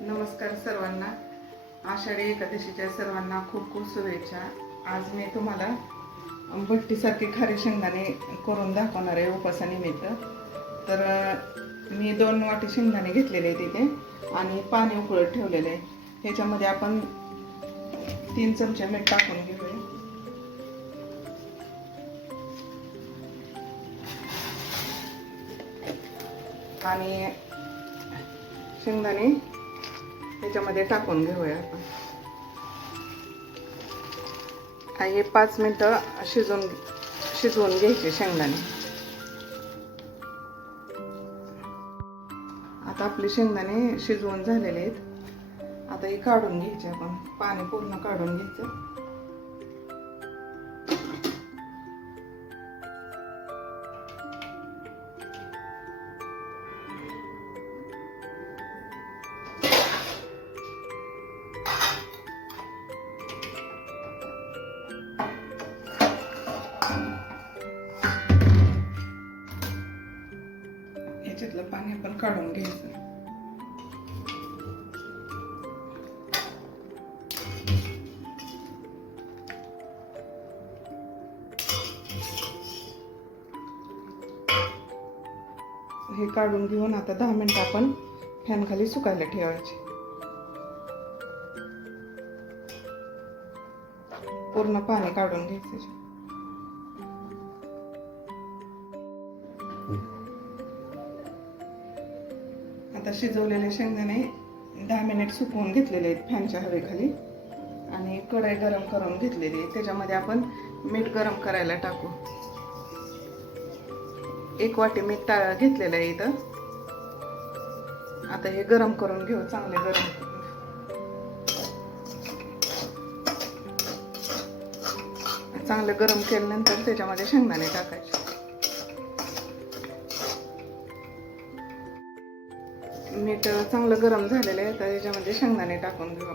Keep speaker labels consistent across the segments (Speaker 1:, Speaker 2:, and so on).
Speaker 1: नमस्कार सर्वांना. आषाढी एकादशीच्या सर्वांना खूप खूप शुभेच्छा. आज मी तुम्हाला भट्टीसारखी खारी शेंगदाणे करून दाखवणार आहे उपासानिमित्त. तर मी दोन वाटी शेंगदाणे घेतलेले तिथे आणि पाणी उकळत ठेवलेले आहे. ह्याच्यामध्ये आपण तीन चमचे मीठ टाकून घेऊ आणि शेंगदाणे याच्यामध्ये टाकून घेऊया आपण. आणि हे पाच मिनटं शिजवून शिजवून घ्यायचे शेंगदाणे. आता आपले शेंगदाणे शिजवून झालेले आहेत. आता हे काढून घ्यायचे आपण. पाणी पूर्ण काढून घ्यायचं. त्यातलं पाणी आपण काढून घ्यायचं. हे काढून घेऊन आता दहा मिनिटं आपण फॅन खाली सुकायला ठेवायचे. पूर्ण पाणी काढून घ्यायचं. आता शिजवलेले शेंगदाणे दहा मिनिट सुकवून घेतलेले आहेत फॅनच्या हवेखाली. आणि कढई गरम करून घेतलेली आहे. त्याच्यामध्ये आपण मीठ गरम करायला टाकू. एक वाटी मीठ टा घेतलेलं आहे इथं. आता हे गरम करून घेऊ चांगले गरम. चांगलं गरम केल्यानंतर त्याच्यामध्ये शेंगदाणे टाकायचे. मीठ चांगलं गरम झालेलं आहे तर याच्यामध्ये शेंगदाणे टाकून घेऊ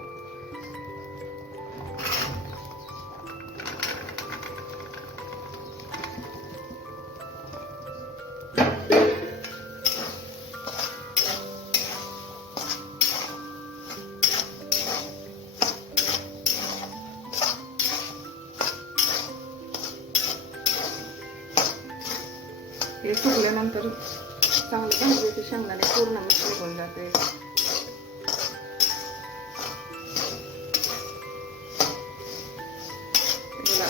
Speaker 1: हे सुकल्यानंतर चांगलं भाजले ते शेंगदाणे पूर्ण मिक्स निघून जाते याला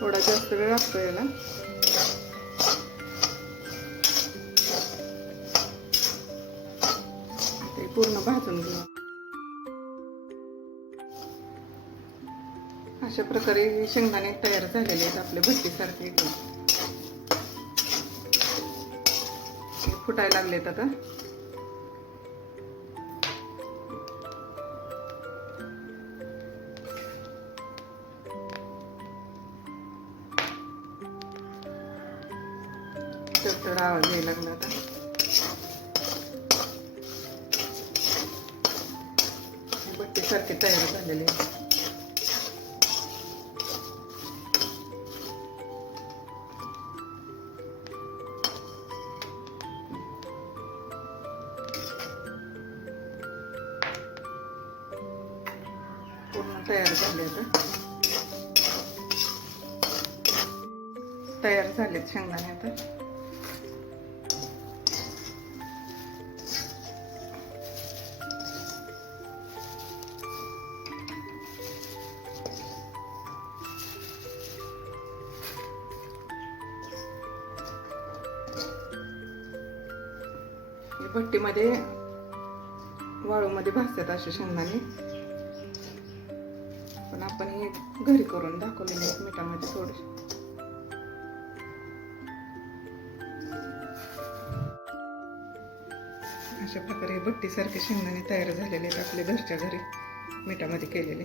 Speaker 1: थोडा जास्त वेळ लागतो याला ते पूर्ण भाजून घेऊ अशा प्रकारे शेंगदाणे तयार झालेले आहेत आपले भट्टीसारखे एकदम फुटायला लागलेत आता. तर आवाज यायला लागला आता. बट्टीसारखे तयार झालेले पूर्ण तयार झाले आता तयार झालेत शेंगदाणे आता. भट्टीमध्ये वाळूमध्ये भासतात असे शेंगदाणे. आपण हे घरी करून दाखवलेले आहेत मिठामध्ये थोडेसे. अशा प्रकारे भट्टीसारखे शेंगदाणे तयार झालेले आहेत आपले घरच्या घरी मिठामध्ये केलेले.